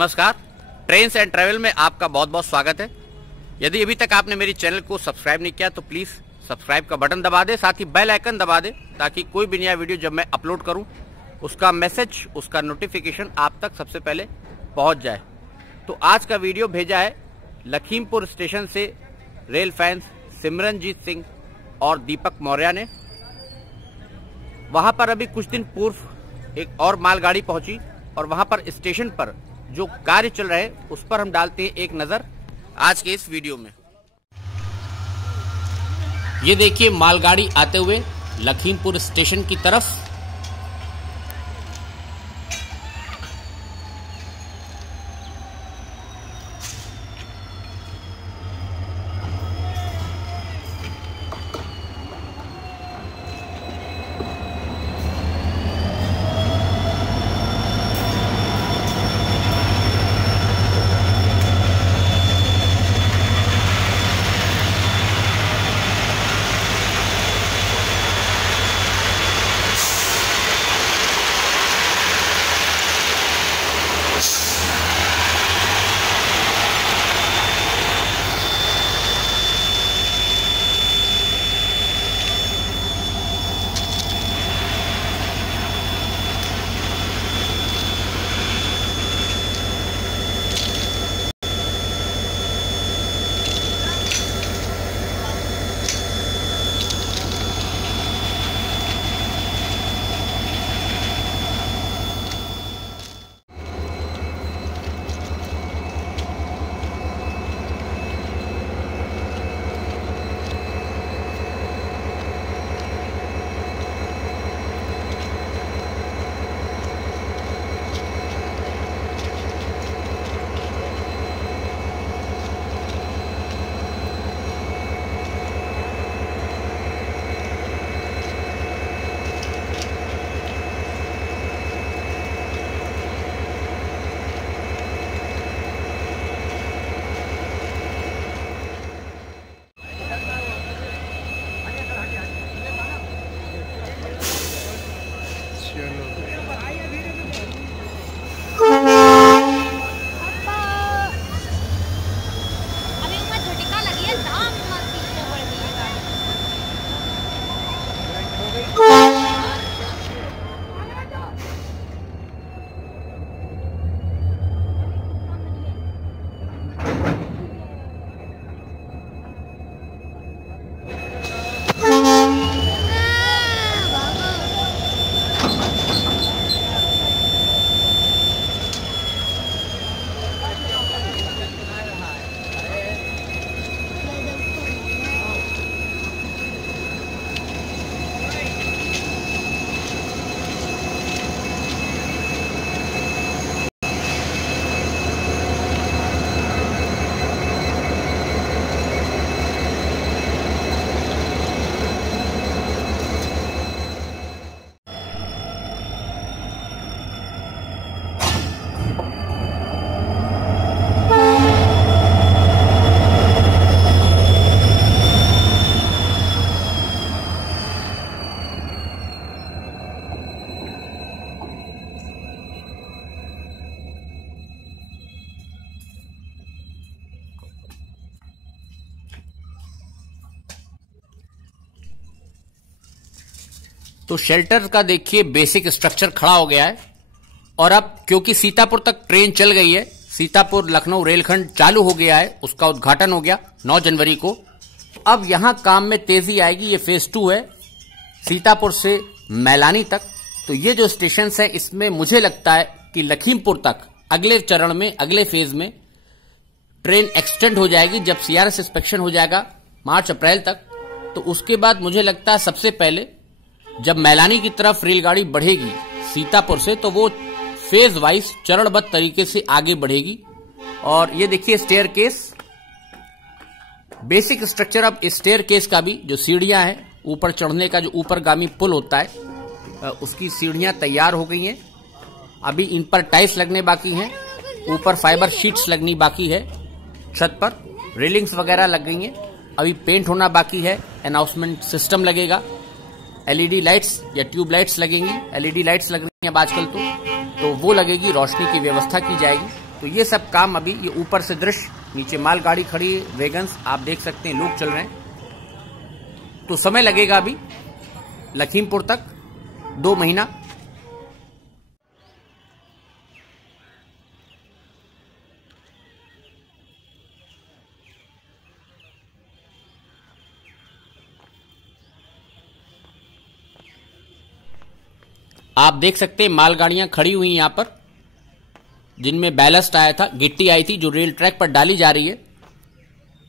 नमस्कार, trains and travel में आपका बहुत बहुत स्वागत है। यदि अभी तक आपने मेरी चैनल को सब्सक्राइब नहीं किया तो प्लीज सब्सक्राइब का बटन दबा दे, साथ ही बेल आइकन दबा दे ताकि कोई भी नया वीडियो जब मैं अपलोड करूं उसका मैसेज, उसका नोटिफिकेशन आप तक सबसे पहले पहुंच जाए। तो आज का वीडियो भेजा है लखीमपुर स्टेशन से रेल फैंस सिमरनजीत सिंह और दीपक मौर्य ने। वहां पर अभी कुछ दिन पूर्व एक और मालगाड़ी पहुंची और वहां पर स्टेशन पर जो कार्य चल रहे हैं उस पर हम डालते हैं एक नजर आज के इस वीडियो में। ये देखिए मालगाड़ी आते हुए लखीमपुर स्टेशन की तरफ। तो शेल्टर का देखिए बेसिक स्ट्रक्चर खड़ा हो गया है और अब क्योंकि सीतापुर तक ट्रेन चल गई है, सीतापुर लखनऊ रेलखंड चालू हो गया है, उसका उद्घाटन हो गया 9 जनवरी को। अब यहां काम में तेजी आएगी। ये फेज 2 है सीतापुर से मैलानी तक। तो ये जो स्टेशन है इसमें मुझे लगता है कि लखीमपुर तक अगले चरण में, अगले फेज में ट्रेन एक्सटेंड हो जाएगी जब सीआरएस इंस्पेक्शन हो जाएगा मार्च अप्रैल तक। तो उसके बाद मुझे लगता है सबसे पहले जब मैलानी की तरफ रेलगाड़ी बढ़ेगी सीतापुर से तो वो फेज वाइज चरणबद्ध तरीके से आगे बढ़ेगी। और ये देखिए स्टेयर केस, बेसिक स्ट्रक्चर। अब स्टेयर केस का भी जो सीढ़ियां हैं ऊपर चढ़ने का, जो ऊपरगामी पुल होता है, उसकी सीढ़ियां तैयार हो गई हैं। अभी इन पर टाइल्स लगने बाकी हैं, ऊपर फाइबर शीट्स लगनी बाकी है, छत पर रेलिंग्स वगैरह लग गई हैं, अभी पेंट होना बाकी है। अनाउंसमेंट सिस्टम लगेगा, एलईडी लाइट्स या ट्यूब लाइट्स लगेंगी। एलईडी लाइट्स लग रही हैं आजकल तो वो लगेगी, रोशनी की व्यवस्था की जाएगी। तो ये सब काम अभी, ये ऊपर से दृश्य, नीचे मालगाड़ी खड़ी है, वैगन्स आप देख सकते हैं, लोग चल रहे हैं। तो समय लगेगा अभी लखीमपुर तक 2 महीना। आप देख सकते हैं मालगाड़ियां खड़ी हुई यहां पर, जिनमें बैलस्ट आया था, गिट्टी आई थी जो रेल ट्रैक पर डाली जा रही है।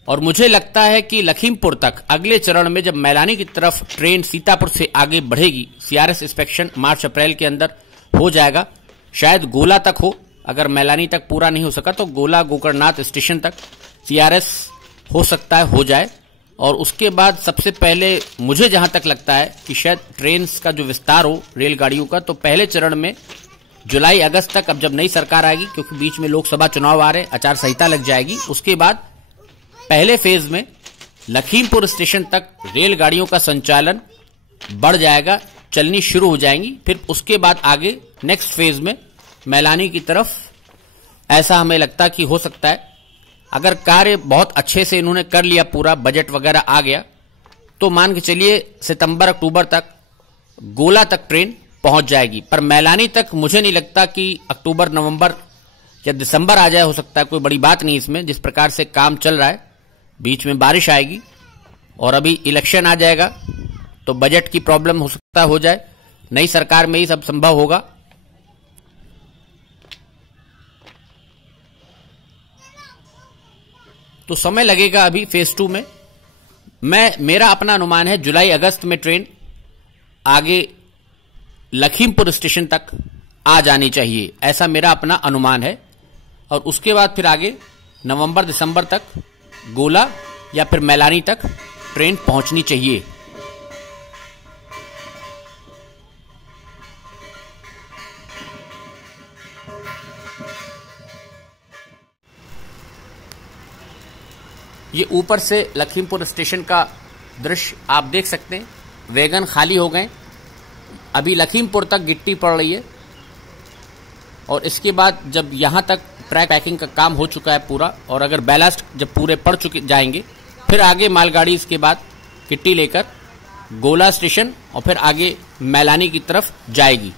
और मुझे लगता है कि लखीमपुर तक अगले चरण में जब मैलानी की तरफ ट्रेन सीतापुर से आगे बढ़ेगी, सीआरएस इंस्पेक्शन मार्च अप्रैल के अंदर हो जाएगा। शायद गोला तक हो, अगर मैलानी तक पूरा नहीं हो सका तो गोला गोकर्णनाथ स्टेशन तक सीआरएस हो सकता है हो जाए। और उसके बाद सबसे पहले मुझे जहां तक लगता है कि शायद ट्रेन का जो विस्तार हो रेलगाड़ियों का, तो पहले चरण में जुलाई अगस्त तक, अब जब नई सरकार आएगी, क्योंकि बीच में लोकसभा चुनाव आ रहे, आचार संहिता लग जाएगी, उसके बाद पहले फेज में लखीमपुर स्टेशन तक रेलगाड़ियों का संचालन बढ़ जाएगा, चलनी शुरू हो जाएंगी। फिर उसके बाद आगे नेक्स्ट फेज में मैलानी की तरफ, ऐसा हमें लगता कि हो सकता है। अगर कार्य बहुत अच्छे से इन्होंने कर लिया, पूरा बजट वगैरह आ गया, तो मान के चलिए सितंबर अक्टूबर तक गोला तक ट्रेन पहुंच जाएगी। पर मैलानी तक मुझे नहीं लगता कि अक्टूबर नवंबर या दिसंबर आ जाए, हो सकता है, कोई बड़ी बात नहीं इसमें, जिस प्रकार से काम चल रहा है। बीच में बारिश आएगी और अभी इलेक्शन आ जाएगा, तो बजट की प्रॉब्लम हो सकता हो जाए। नई सरकार में ही सब संभव होगा। तो समय लगेगा अभी फेज 2 में। मेरा अपना अनुमान है जुलाई अगस्त में ट्रेन आगे लखीमपुर स्टेशन तक आ जानी चाहिए, ऐसा मेरा अपना अनुमान है। और उसके बाद फिर आगे नवंबर दिसंबर तक गोला या फिर मैलानी तक ट्रेन पहुंचनी चाहिए। ये ऊपर से लखीमपुर स्टेशन का दृश्य आप देख सकते हैं, वैगन खाली हो गए, अभी लखीमपुर तक गिट्टी पड़ रही है। और इसके बाद जब यहां तक ट्रैक पैकिंग का काम हो चुका है पूरा, और अगर बैलास्ट जब पूरे पड़ चुके जाएंगे, फिर आगे मालगाड़ी इसके बाद गिट्टी लेकर गोला स्टेशन और फिर आगे मैलानी की तरफ जाएगी।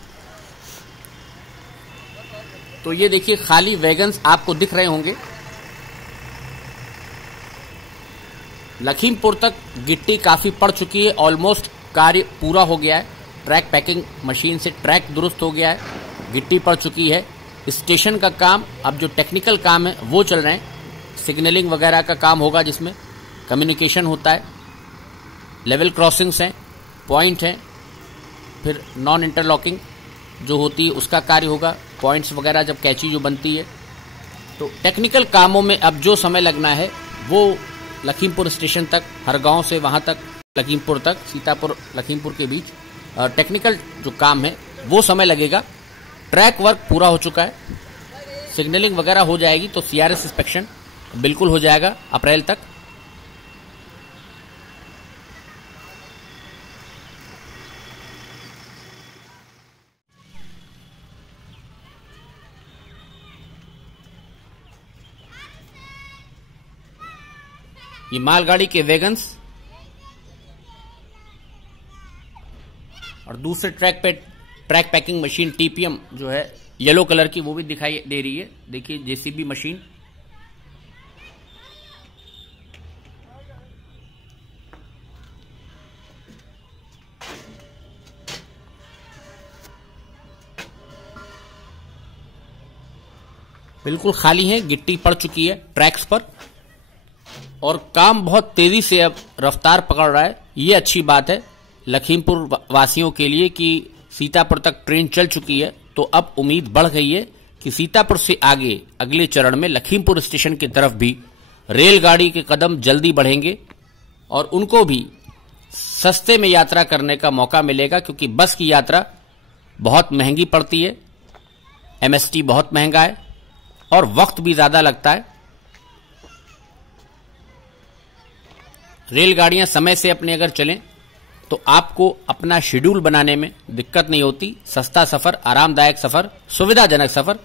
तो ये देखिए खाली वैगन्स आपको दिख रहे होंगे। लखीमपुर तक गिट्टी काफी पड़ चुकी है, ऑलमोस्ट कार्य पूरा हो गया है। ट्रैक पैकिंग मशीन से ट्रैक दुरुस्त हो गया है, गिट्टी पड़ चुकी है। स्टेशन का काम, अब जो टेक्निकल काम है वो चल रहे हैं। सिग्नलिंग वगैरह का काम होगा, जिसमें कम्युनिकेशन होता है, लेवल क्रॉसिंग्स हैं, पॉइंट हैं, फिर नॉन इंटरलॉकिंग जो होती है उसका कार्य होगा, पॉइंट्स वगैरह जब कैची जो बनती है। तो टेक्निकल कामों में अब जो समय लगना है वो लखीमपुर स्टेशन तक, हर गांव से वहां तक, लखीमपुर तक, सीतापुर लखीमपुर के बीच टेक्निकल जो काम है वो समय लगेगा। ट्रैक वर्क पूरा हो चुका है, सिग्नलिंग वगैरह हो जाएगी, तो सीआरएस इंस्पेक्शन बिल्कुल हो जाएगा अप्रैल तक। ये मालगाड़ी के वैगन्स और दूसरे ट्रैक पे ट्रैक पैकिंग मशीन टीपीएम जो है येलो कलर की, वो भी दिखाई दे रही है। देखिए जेसीबी मशीन, बिल्कुल खाली है, गिट्टी पड़ चुकी है ट्रैक्स पर और काम बहुत तेजी से अब रफ्तार पकड़ रहा है। ये अच्छी बात है लखीमपुर वासियों के लिए कि सीतापुर तक ट्रेन चल चुकी है, तो अब उम्मीद बढ़ गई है कि सीतापुर से आगे अगले चरण में लखीमपुर स्टेशन की तरफ भी रेलगाड़ी के कदम जल्दी बढ़ेंगे और उनको भी सस्ते में यात्रा करने का मौका मिलेगा, क्योंकि बस की यात्रा बहुत महंगी पड़ती है, एमएसटी बहुत महंगा है और वक्त भी ज्यादा लगता है। रेलगाड़ियां समय से अपने अगर चलें तो आपको अपना शेड्यूल बनाने में दिक्कत नहीं होती। सस्ता सफर, आरामदायक सफर, सुविधाजनक सफर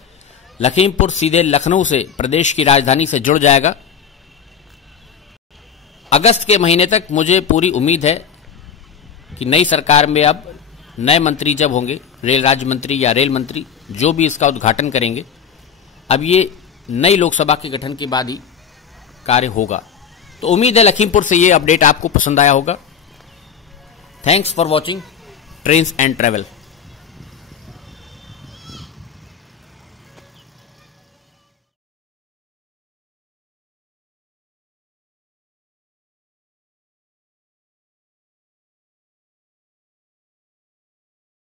लखीमपुर सीधे लखनऊ से प्रदेश की राजधानी से जुड़ जाएगा। अगस्त के महीने तक मुझे पूरी उम्मीद है कि नई सरकार में अब नए मंत्री जब होंगे, रेल राज्य मंत्री या रेल मंत्री, जो भी इसका उद्घाटन करेंगे, अब ये नई लोकसभा के गठन के बाद ही कार्य होगा। तो उम्मीद है लखीमपुर से ये अपडेट आपको पसंद आया होगा। Thanks for watching trains and travel.